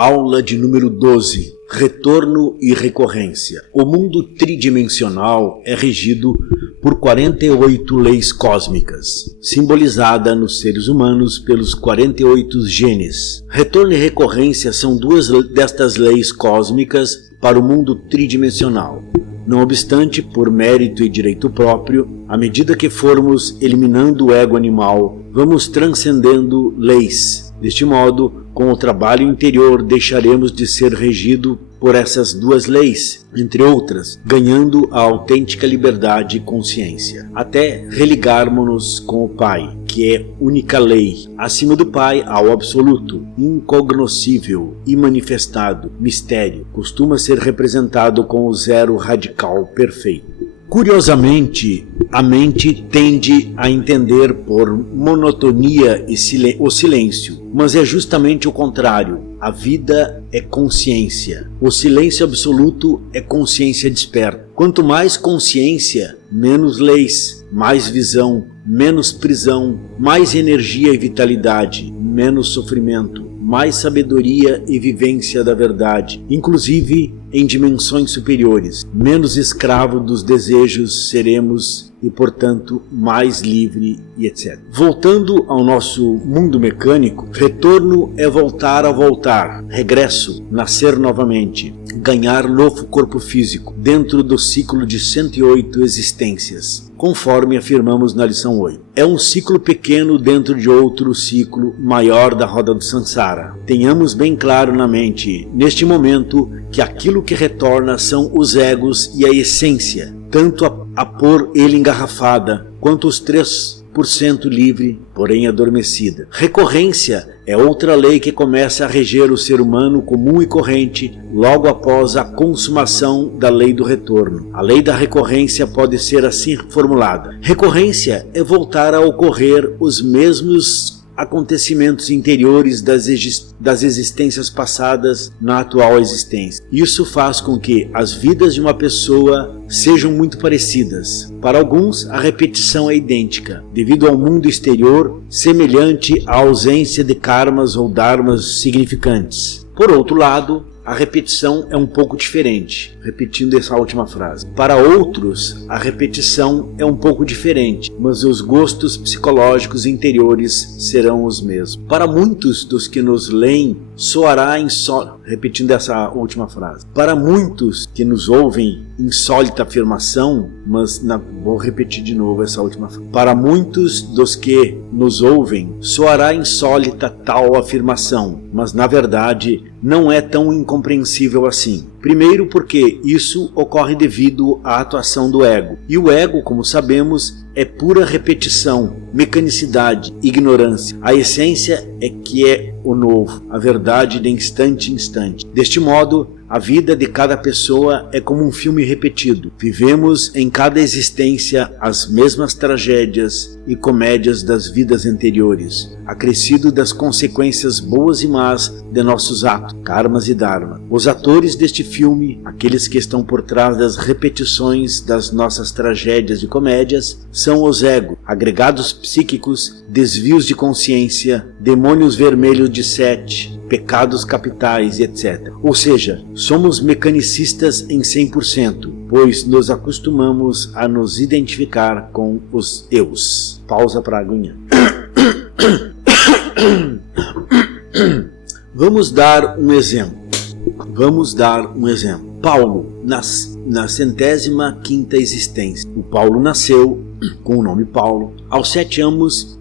Aula de número 12. Retorno e recorrência. O mundo tridimensional é regido por 48 leis cósmicas, simbolizada nos seres humanos pelos 48 genes. Retorno e recorrência são duas destas leis cósmicas para o mundo tridimensional. Não obstante, por mérito e direito próprio, à medida que formos eliminando o ego animal, vamos transcendendo leis. Deste modo, com o trabalho interior, deixaremos de ser regido por essas duas leis, entre outras, ganhando a autêntica liberdade e consciência, até religarmos-nos com o Pai, que é única lei. Acima do Pai, ao absoluto, incognoscível, imanifestado, mistério, costuma ser representado com o zero radical perfeito. Curiosamente, a mente tende a entender por monotonia o silêncio, mas é justamente o contrário. A vida é consciência. O silêncio absoluto é consciência desperta. Quanto mais consciência, menos leis, mais visão, menos prisão, mais energia e vitalidade, menos sofrimento, mais sabedoria e vivência da verdade, inclusive em dimensões superiores. Menos escravo dos desejos seremos e, portanto, mais livre e etc. Voltando ao nosso mundo mecânico, retorno é voltar a voltar, regresso, nascer novamente, ganhar novo corpo físico, dentro do ciclo de 108 existências, conforme afirmamos na lição 8. É um ciclo pequeno dentro de outro ciclo maior da roda do Sansara. Tenhamos bem claro na mente, neste momento, que aquilo que retorna são os egos e a essência, tanto a pôr ele engarrafada, quanto os 3% livre, porém adormecida. Recorrência é outra lei que começa a reger o ser humano comum e corrente logo após a consumação da lei do retorno. A lei da recorrência pode ser assim formulada. Recorrência é voltar a ocorrer os mesmos acontecimentos interiores das existências passadas na atual existência. Isso faz com que as vidas de uma pessoa sejam muito parecidas. Para alguns, a repetição é idêntica, devido ao mundo exterior, semelhante à ausência de karmas ou dharmas significantes. Por outro lado, a repetição é um pouco diferente, repetindo essa última frase. Para outros, a repetição é um pouco diferente, mas os gostos psicológicos interiores serão os mesmos. Para muitos dos que nos leem, soará insólita, repetindo essa última frase. Para muitos que nos ouvem, insólita afirmação, mas vou repetir de novo essa última frase. Para muitos dos que nos ouvem, soará insólita tal afirmação, mas na verdade não é tão incompreensível assim. Primeiro porque isso ocorre devido à atuação do ego. E o ego, como sabemos, é pura repetição, mecanicidade, ignorância. A essência é que é o novo, a verdade de instante em instante. Deste modo, a vida de cada pessoa é como um filme repetido. Vivemos em cada existência as mesmas tragédias e comédias das vidas anteriores, acrescido das consequências boas e más de nossos atos, karmas e dharma. Os atores deste filme, aqueles que estão por trás das repetições das nossas tragédias e comédias, são os egos, agregados psíquicos, desvios de consciência, demônios vermelhos de Sete, pecados capitais, etc. Ou seja, somos mecanicistas em 100%, pois nos acostumamos a nos identificar com os eus. Pausa para agunhar. Vamos dar um exemplo. Paulo, na 105ª existência. O Paulo nasceu com o nome Paulo. Aos 7 anos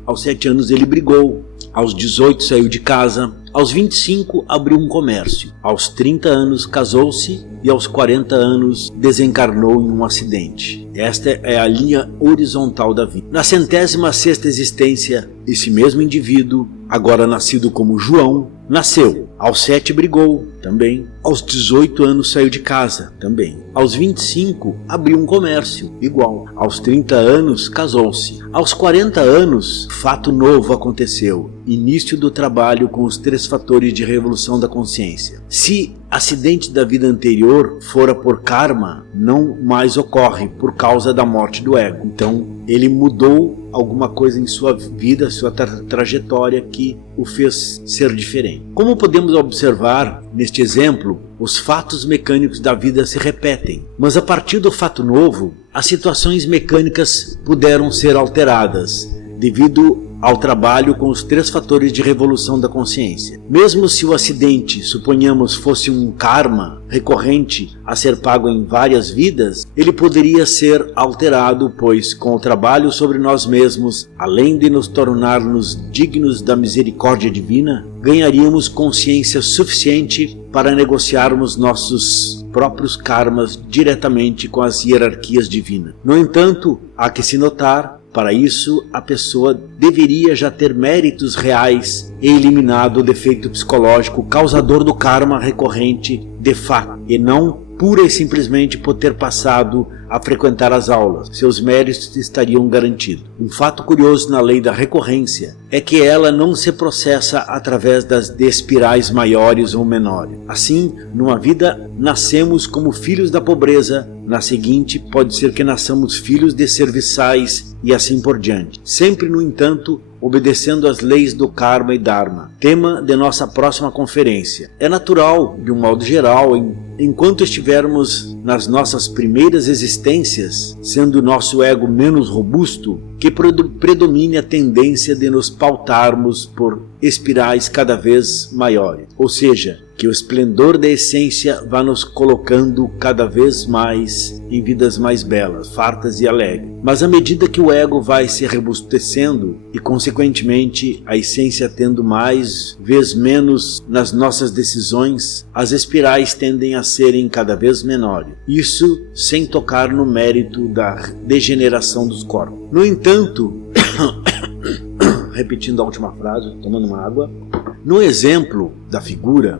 ele brigou. Aos 18 saiu de casa. Aos 25 abriu um comércio. Aos 30 anos casou-se e aos 40 anos desencarnou em um acidente. Esta é a linha horizontal da vida. Na 106ª existência, esse mesmo indivíduo, agora nascido como João, nasceu. Aos 7 brigou, também. Aos 18 anos saiu de casa, também. Aos 25 abriu um comércio, igual. Aos 30 anos casou-se. Aos 40 anos, fato novo aconteceu. Início do trabalho com os 3 fatores de revolução da consciência. Se acidente da vida anterior fora por karma, não mais ocorre por causa da morte do ego. Então, ele mudou alguma coisa em sua vida, sua trajetória que o fez ser diferente. origem. Como podemos observar neste exemplo, os fatos mecânicos da vida se repetem, mas a partir do fato novo, as situações mecânicas puderam ser alteradas, devido ao trabalho com os 3 fatores de revolução da consciência. Mesmo se o acidente, suponhamos, fosse um karma recorrente a ser pago em várias vidas, ele poderia ser alterado, pois com o trabalho sobre nós mesmos, além de nos tornarmos dignos da misericórdia divina, ganharíamos consciência suficiente para negociarmos nossos próprios karmas diretamente com as hierarquias divinas. No entanto, há que se notar, para isso, a pessoa deveria já ter méritos reais e eliminado o defeito psicológico causador do karma recorrente de fato, e não pura e simplesmente por ter passado a frequentar as aulas. Seus méritos estariam garantidos. Um fato curioso na lei da recorrência é que ela não se processa através das espirais maiores ou menores. Assim, numa vida nascemos como filhos da pobreza, na seguinte pode ser que nasçamos filhos de serviçais e assim por diante. Sempre, no entanto, obedecendo às leis do karma e dharma, tema de nossa próxima conferência. É natural, de um modo geral, enquanto estivermos nas nossas primeiras existências, sendo nosso ego menos robusto, que predomine a tendência de nos pautarmos por espirais cada vez maiores, ou seja, que o esplendor da essência vá nos colocando cada vez mais em vidas mais belas, fartas e alegres. Mas à medida que o ego vai se robustecendo e consequentemente a essência tendo mais vez menos nas nossas decisões, as espirais tendem a serem cada vez menores. Isso sem tocar no mérito da degeneração dos corpos. No entanto, repetindo a última frase, tomando uma água, no exemplo da figura,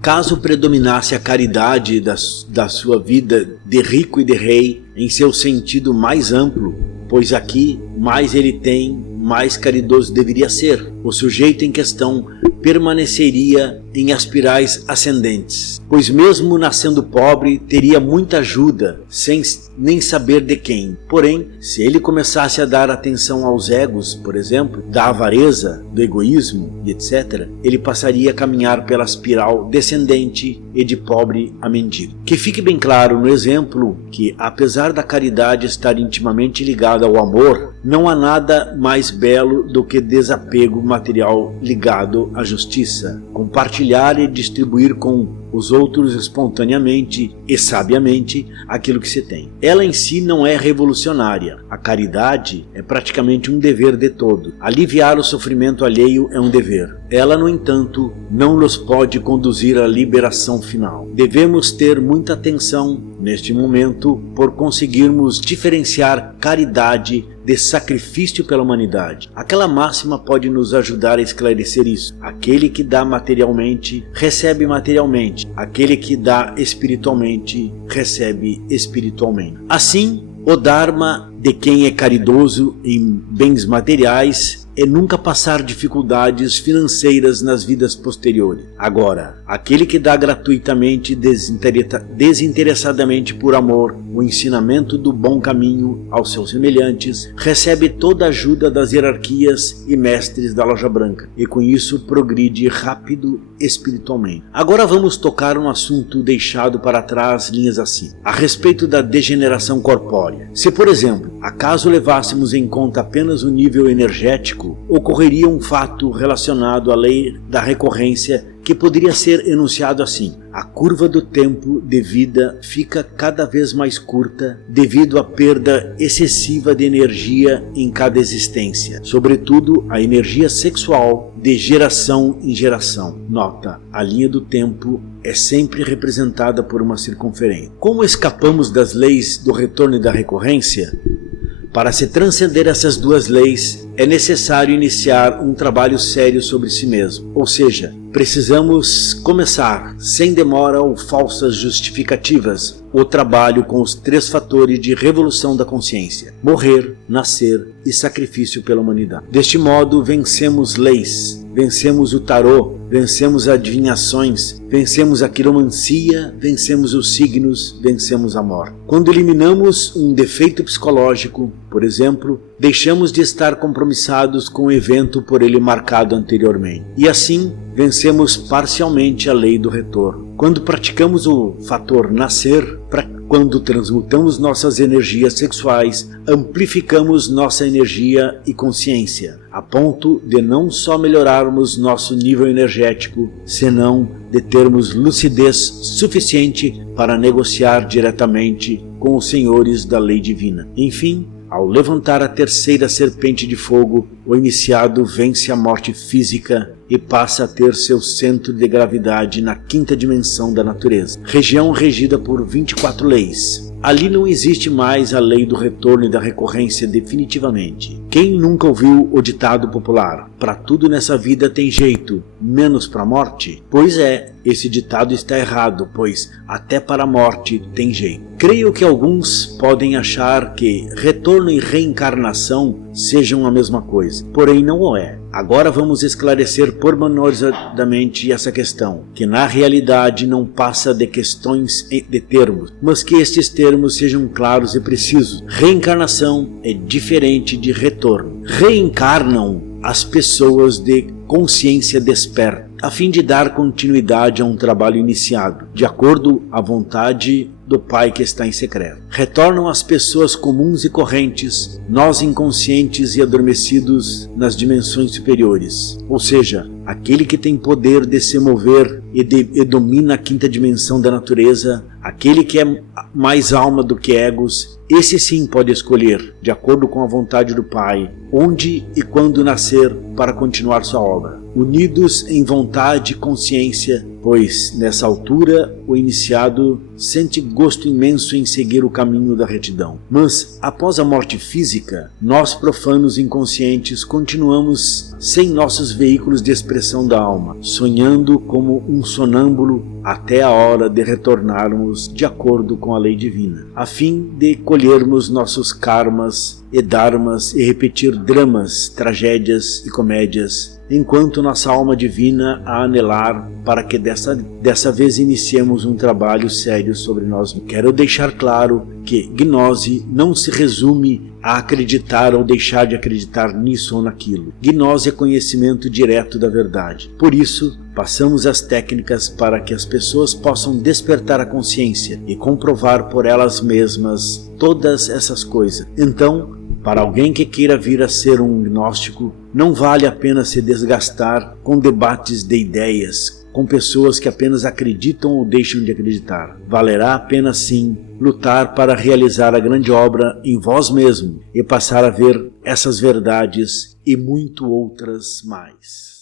caso predominasse a caridade da sua vida de rico e de rei em seu sentido mais amplo, pois aqui mais ele tem, mais caridoso deveria ser, o sujeito em questão permaneceria em espirais ascendentes, pois mesmo nascendo pobre teria muita ajuda, sem nem saber de quem. Porém, se ele começasse a dar atenção aos egos, por exemplo, da avareza, do egoísmo e etc., ele passaria a caminhar pela espiral descendente e de pobre a mendigo. Que fique bem claro no exemplo que, apesar da caridade estar intimamente ligada ao amor, não há nada mais belo do que desapego material ligado à justiça, compartilhar e distribuir com os outros espontaneamente e sabiamente aquilo que se tem. Ela em si não é revolucionária. A caridade é praticamente um dever de todo. Aliviar o sofrimento alheio é um dever. Ela, no entanto, não nos pode conduzir à liberação final. Devemos ter muita atenção neste momento por conseguirmos diferenciar caridade de sacrifício pela humanidade. Aquela máxima pode nos ajudar a esclarecer isso. Aquele que dá materialmente, recebe materialmente. Aquele que dá espiritualmente, recebe espiritualmente. Assim, o Dharma de quem é caridoso em bens materiais é nunca passar dificuldades financeiras nas vidas posteriores. Agora, aquele que dá gratuitamente, desinteressadamente por amor, o ensinamento do bom caminho aos seus semelhantes, recebe toda a ajuda das hierarquias e mestres da loja branca, e com isso progride rápido espiritualmente. Agora vamos tocar um assunto deixado para trás linhas assim, a respeito da degeneração corpórea. Se, por exemplo, acaso levássemos em conta apenas o nível energético, ocorreria um fato relacionado à lei da recorrência que poderia ser enunciado assim: a curva do tempo de vida fica cada vez mais curta devido à perda excessiva de energia em cada existência, sobretudo a energia sexual de geração em geração. Nota, a linha do tempo é sempre representada por uma circunferência. Como escapamos das leis do retorno e da recorrência? Para se transcender essas duas leis, é necessário iniciar um trabalho sério sobre si mesmo. Ou seja, precisamos começar, sem demora ou falsas justificativas, o trabalho com os 3 fatores de revolução da consciência: morrer, nascer e sacrifício pela humanidade. Deste modo, vencemos leis, vencemos o tarô, vencemos adivinhações, vencemos a quiromancia, vencemos os signos, vencemos a morte. Quando eliminamos um defeito psicológico, por exemplo, deixamos de estar compromissados com o evento por ele marcado anteriormente. E assim, vencemos parcialmente a lei do retorno. Quando praticamos o fator nascer, quando transmutamos nossas energias sexuais, amplificamos nossa energia e consciência, a ponto de não só melhorarmos nosso nível energético, senão de termos lucidez suficiente para negociar diretamente com os senhores da lei divina. Enfim, ao levantar a terceira serpente de fogo, o iniciado vence a morte física e passa a ter seu centro de gravidade na quinta dimensão da natureza, região regida por 24 leis. Ali não existe mais a lei do retorno e da recorrência definitivamente. Quem nunca ouviu o ditado popular, para tudo nessa vida tem jeito, menos para a morte? Pois é, esse ditado está errado, pois até para a morte tem jeito. Creio que alguns podem achar que retorno e reencarnação sejam a mesma coisa, porém não o é. Agora vamos esclarecer pormenorizadamente essa questão, que na realidade não passa de questões de termos, mas que estes termos sejam claros e precisos. Reencarnação é diferente de retorno. Reencarnam as pessoas de consciência desperta, a fim de dar continuidade a um trabalho iniciado, de acordo à vontade do Pai que está em secreto. Retornam as pessoas comuns e correntes, nós inconscientes e adormecidos nas dimensões superiores, ou seja, aquele que tem poder de se mover e domina a quinta dimensão da natureza, aquele que é mais alma do que egos, esse sim pode escolher, de acordo com a vontade do Pai, onde e quando nascer para continuar sua obra, unidos em vontade e consciência, pois nessa altura o iniciado sente gosto imenso em seguir o caminho da retidão. Mas após a morte física, nós profanos inconscientes continuamos sem nossos veículos de expressão da alma, sonhando como um sonâmbulo até a hora de retornarmos de acordo com a lei divina, a fim de colhermos nossos karmas e dharmas e repetir dramas, tragédias e comédias, enquanto nossa alma divina a anelar para que dessa vez iniciemos um trabalho sério sobre nós. Quero deixar claro que gnose não se resume a acreditar ou deixar de acreditar nisso ou naquilo. Gnose é conhecimento direto da verdade. Por isso, passamos as técnicas para que as pessoas possam despertar a consciência e comprovar por elas mesmas todas essas coisas. Então, para alguém que queira vir a ser um gnóstico, não vale a pena se desgastar com debates de ideias, com pessoas que apenas acreditam ou deixam de acreditar. Valerá a pena sim lutar para realizar a grande obra em vós mesmo e passar a ver essas verdades e muito outras mais.